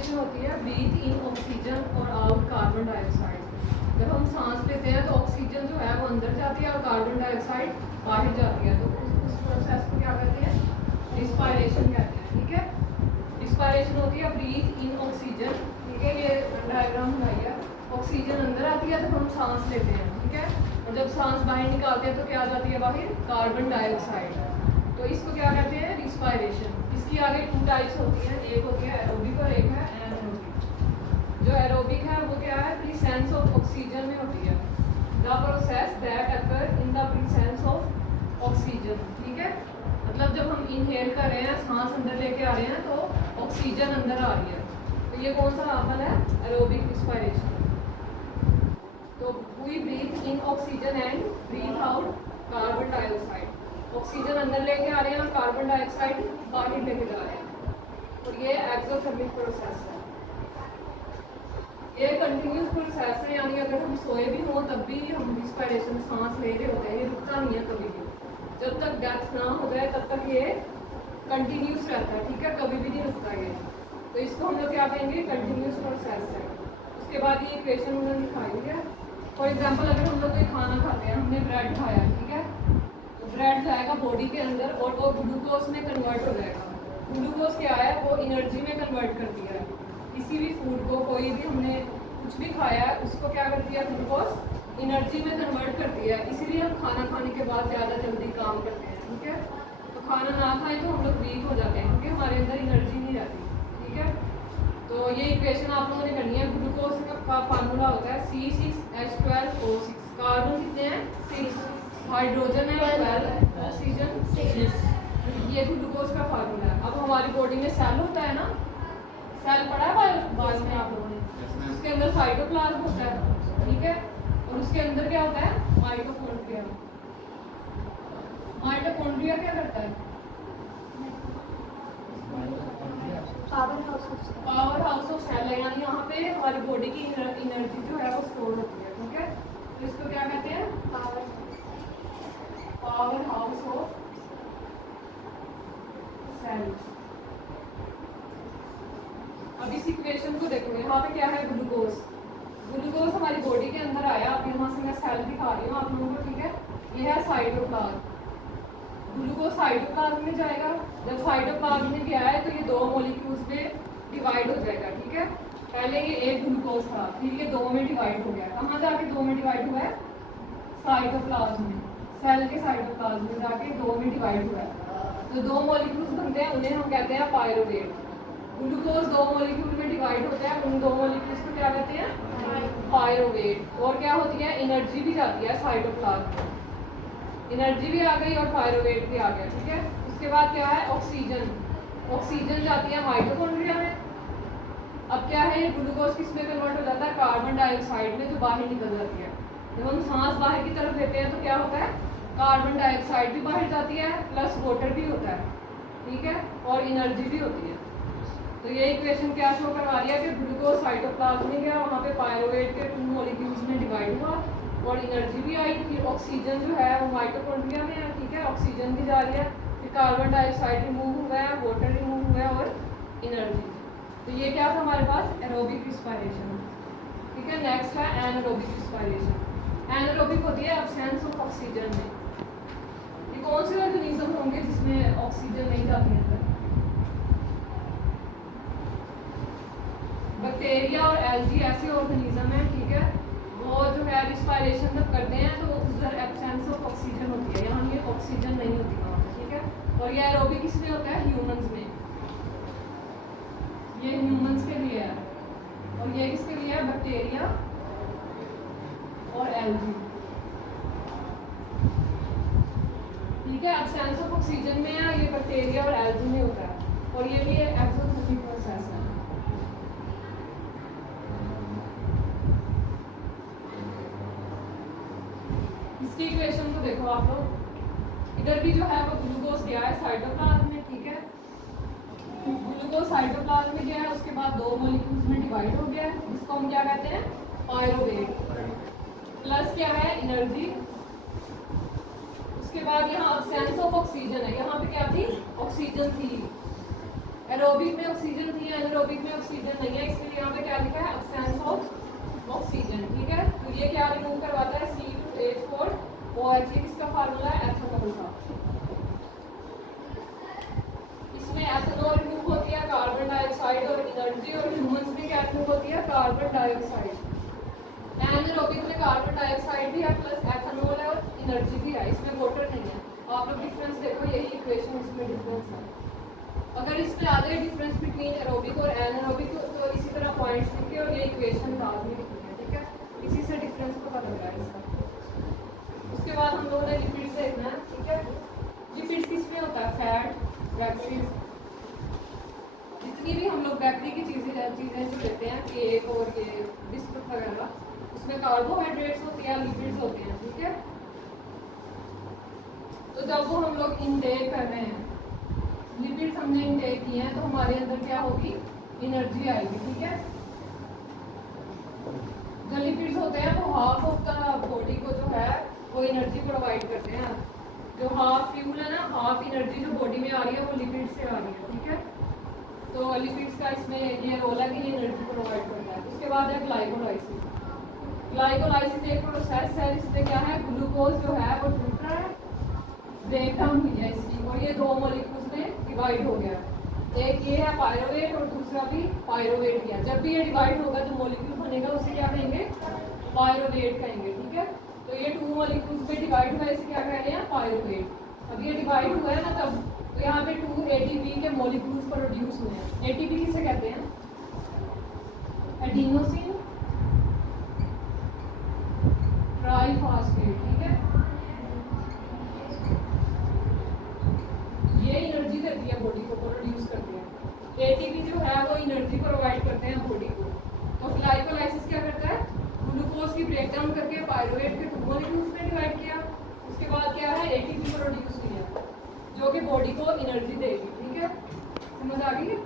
Respiration होती है breathe in oxygen और आउट कार्बन डाइऑक्साइड। जब हम सांस लेते हैं तो ऑक्सीजन जो है वो अंदर जाती है और कार्बन डाइऑक्साइड बाहर जाती है, तो उस प्रोसेस को क्या कहते हैं? रिस्पायरेशन कहते हैं। ठीक है, रिस्पायरेशन होती है ब्रीथ इन ऑक्सीजन। ठीक है, ये डायग्राम बनाई है। ऑक्सीजन अंदर आती है जब हम सांस लेते हैं, ठीक है, और जब सांस बाहर निकालते हैं तो क्या आ जाती है बाहर? Carbon dioxide. तो इसको क्या कहते हैं? रिस्पायरेशन। इसकी आगे 2 टाइप्स होती हैं, एक होती है एरोबिक और एक है एनारोबिक। जो एरोबिक है वो क्या है? प्रेजेंस ऑफ ऑक्सीजन में होती है। The process that occur in the presence of oxygen. ठीक है, मतलब जब हम इनहेल कर रहे हैं, सांस अंदर लेके आ रहे हैं तो ऑक्सीजन अंदर आ रही है, तो ये कौन सा अमल है? Aerobic respiration. तो we breathe in oxygen and breathe out carbon dioxide. Oxygen अंदर लेके आ रहे हैं और कार्बन डाइऑक्साइड बाहर लेके जा रहे हैं, और ये एक्सोथर्मिक प्रोसेस है। ये कंटिन्यूस प्रोसेस है, यानी अगर हम सोए भी हों तब भी हम रिस्पायरेशन सांस ले रहे होते हैं, ये रुकता नहीं है कभी भी। जब तक डेथ ना हो जाए तब तक ये कंटिन्यूस रहता है। ठीक है, कभी भी नहीं रुकता ये। तो इसको हम लोग क्या कहेंगे? कंटिन्यूस प्रोसेस है। उसके बाद ये इक्वेशन उन्होंने दिखाई है। फॉर एग्जाम्पल, अगर हम लोग कोई खाना खाते हैं, हमने ब्रेड खाया, ठीक है, ब्रेड जाएगा बॉडी के अंदर और वो ग्लूकोज में कन्वर्ट हो जाएगा। ग्लूकोज क्या है? वो एनर्जी में कन्वर्ट करती है। किसी भी फूड को, कोई भी हमने कुछ भी खाया है, उसको क्या करती है? ग्लूकोज एनर्जी में कन्वर्ट करती है। इसीलिए हम खाना खाने के बाद ज़्यादा जल्दी काम करते हैं। ठीक है, तो खाना ना खाएं तो हम लोग वीक हो जाते हैं क्योंकि हमारे अंदर एनर्जी नहीं रहती। ठीक है, तो ये इक्वेशन आप लोगों ने करनी है। ग्लूकोज का फार्मूला होता है C6H12O6। कार्बन कितने हैं? 6, हाइड्रोजन है 12, ऑक्सीजन 6। ये ग्लूकोज का फार्मूला है। अब हमारी बॉडी में सेल होता है ना, सेल पढ़ा है बाद में आप लोगों ने, उसके अंदर साइटोप्लाज्म होता है। ठीक है, और उसके अंदर क्या होता है? माइटोकॉन्ड्रिया। माइटोकॉन्ड्रिया क्या करता है? पावर हाउस ऑफ सेल है, यानी यहाँ पे हमारी बॉडी की एनर्जी जो है वो स्टोर होती है। ठीक है, तो इसको क्या कहते हैं? Power house of cells. अब इस इक्वेशन को देखो, यहाँ पे क्या है? ग्लूकोज। ग्लूकोज हमारी बॉडी के अंदर आया। अब यहाँ से मैं सेल दिखा रही हूँ आप लोगों को। ठीक है, ये है साइटोप्लाज्म। ग्लूकोज साइटोप्लाज्म में जाएगा। जब साइटोप्लाज्म में गया है तो ये 2 मॉलिक्यूल्स में डिवाइड हो जाएगा। ठीक है, पहले ये एक ग्लूकोज था, फिर ये 2 में डिवाइड हो गया। कहाँ जाके 2 में डिवाइड हुआ है? साइटोप्लाज्म में। सेल के साइटोप्लाज्म में जाके 2 में डिवाइड हुआ है। तो 2 मॉलिक्यूल्स बनते हैं, उन्हें हम कहते हैं पायरोवेट। ग्लूकोज 2 मॉलिक्यूल में डिवाइड होता है, उन 2 मॉलिक्यूल्स को क्या कहते हैं? पायरोवेट। और क्या होती है? एनर्जी भी जाती है साइटोप्लाज्म में। एनर्जी भी आ गई और पायरोवेट भी आ गया। ठीक है, उसके बाद क्या है? ऑक्सीजन। ऑक्सीजन जाती है माइटोकॉन्ड्रिया में। अब क्या है? ग्लूकोज किस में कन्वर्ट हो जाता है? कार्बन डाइऑक्साइड में, जो बाहर निकल जाती है। जब हम सांस बाहर की तरफ लेते हैं तो क्या होता है? कार्बन डाइऑक्साइड भी बाहर जाती है, प्लस वाटर भी होता है। ठीक है, और एनर्जी भी होती है। तो ये इक्वेशन क्या शो करवा रही है कि ग्लूकोज साइटोप्लाज्म में गया, वहाँ पे पायरोवेट के 2 मॉलिक्यूल्स में डिवाइड हुआ और एनर्जी भी आई। फिर ऑक्सीजन जो है वो माइटोकॉन्ड्रिया में है। ठीक है, ऑक्सीजन भी जा रही है, फिर कार्बन डाइऑक्साइड रिमूव हुआ है, वाटर रिमूव हुआ है और एनर्जी। तो ये क्या था हमारे पास? Aerobic respiration. ठीक है, नेक्स्ट है एनारोबिक रिस्पायरेशन। एनारोबिक होती है एब्सेंस ऑफ ऑक्सीजन में। ये कौन से ऑर्गेनिज्म होंगे जिसमें ऑक्सीजन नहीं जाती है? बैक्टीरिया और एल्गी ऐसे ऑर्गेनिज्म हैं। ठीक है, वो जो है रिस्पायरेशन जब करते हैं तो उधर एब्सेंस ऑफ ऑक्सीजन होती है, यहाँ ये ऑक्सीजन नहीं होती वहाँ पे। ठीक है, और ये एरोबिक किसमें होता है? ह्यूमंस में। ये ह्यूमंस के लिए है, और ये किसके लिए है? बैक्टीरिया और एल्गी। ठीक है, एब्सेंस ऑफ ऑक्सीजन में है, ये बैक्टीरिया और एल्गी में होता है, और ये भी एक्सोथर्मिक प्रोसेस है। इसकी इक्वेशन को देखो आप लोग। इधर भी जो है वो ग्लूकोज गया है साइटोप्लाज्म में। ठीक है, ग्लूकोज साइटोप्लाज्म में गया है, उसके बाद 2 मॉलिक्यूल्स में डिवाइड हो गया है, जिसको हम क्या कहते हैं? पायरोवेट। प्लस क्या है? एनर्जी। उसके बाद यहाँ एब्सेंस ऑफ ऑक्सीजन है, यहाँ पे क्या थी? ऑक्सीजन थी। एरोबिक में ऑक्सीजन थी, एनारोबिक में ऑक्सीजन नहीं है, इसलिए यहाँ पे क्या लिखा है, एब्सेंस ऑफ ऑक्सीजन। ठीक है, तो ये क्या रिमूव करवाता है, C2H4OH, किसका फार्मूला है, एथेनॉल का। इसमें एथेनॉल रिमूव होती है, कार्बन डाइऑक्साइड और एनर्जी, और ह्यूमंस में क्या रिमूव होती है, कार्बन डाइऑक्साइड। एनारोबिक में कार्बन डाइऑक्साइड भी है प्लस एथेनॉल है और एनर्जी भी है, इसमें वाटर नहीं है। आप लोग डिफरेंस देखो, यही इक्वेशन इसमें डिफरेंस है। अगर इसमें आ जाए डिफरेंस बिटवीन एरोबिक और एनारोबिक तो इसी तरह पॉइंट्स लिखे और ये इक्वेशन बाद में लिखनी है। ठीक है, इसी से डिफरेंस पता लग रहा है इसका। उसके बाद हम लोगों ने लिपिड्स देखना है। ठीक है, लिपिड्स किसमें होता है, फैट, वैक्सीन, जितनी भी हम लोग बेकरी की चीज़ें जो लेते हैं, केक और ये बिस्कुट वगैरह, उसमें कार्बोहाइड्रेट्स होती हैं, लिपिड्स होते हैं। ठीक है, तो जब वो हम लोग इनटेक कर रहे हैं, लिपिड्स हमने इनटेक किए हैं, तो हमारे अंदर क्या होगी, एनर्जी आएगी। ठीक है, जो लिपिड्स होते हैं वो हाफ ऑफ द बॉडी को जो है वो एनर्जी प्रोवाइड करते हैं। जो हाफ फ्यूल है ना, हाफ एनर्जी जो बॉडी में आ रही है वो लिपिड से आ रही है। ठीक है, तो लिपिड्स का इसमें ये रोल है कि ये एनर्जी प्रोवाइड करता है। उसके बाद है ग्लाइकोलाइसिस। ग्लाइकोलाइसिस एक प्रोसेस है जिसमें क्या है, ग्लूकोज जो है वो टूट रहा है, ब्रेक डाउन हुई है इसकी, और ये दो मॉलिक्यूल्स में डिवाइड हो गया। एक ये है पायरोवेट और दूसरा भी पायरोवेट किया। जब भी ये डिवाइड होगा जो मॉलिक्यूल बनेगा उसे क्या कहेंगे, पायरोवेट कहेंगे। ठीक है, तो ये टू मॉलिक्यूल्स में डिवाइड हुआ है, इसे क्या कह रहे हैं, पायरोवेट। अब ये डिवाइड हुआ है ना तब, तो यहाँ पे 2 ATP के मॉलिक्यूल्स प्रोड्यूस हुए हैं। ATP किसे कहते हैं, एडिनोसिन ट्राइफॉस्फेट। ठीक है, ये एनर्जी देती है बॉडी को, प्रोड्यूस करते हैं। एटीपी जो है वो एनर्जी प्रोवाइड करते हैं बॉडी को। तो ग्लाइकोलाइसिस क्या करता है, ग्लूकोज की ब्रेकडाउन करके पायरुवेट के 2 मॉलिक्यूल्स में डिवाइड किया। उसके बाद क्या है, एटीपी प्रोड्यूस किया जो कि बॉडी को एनर्जी देगी। ठीक है, समझ आ गई है।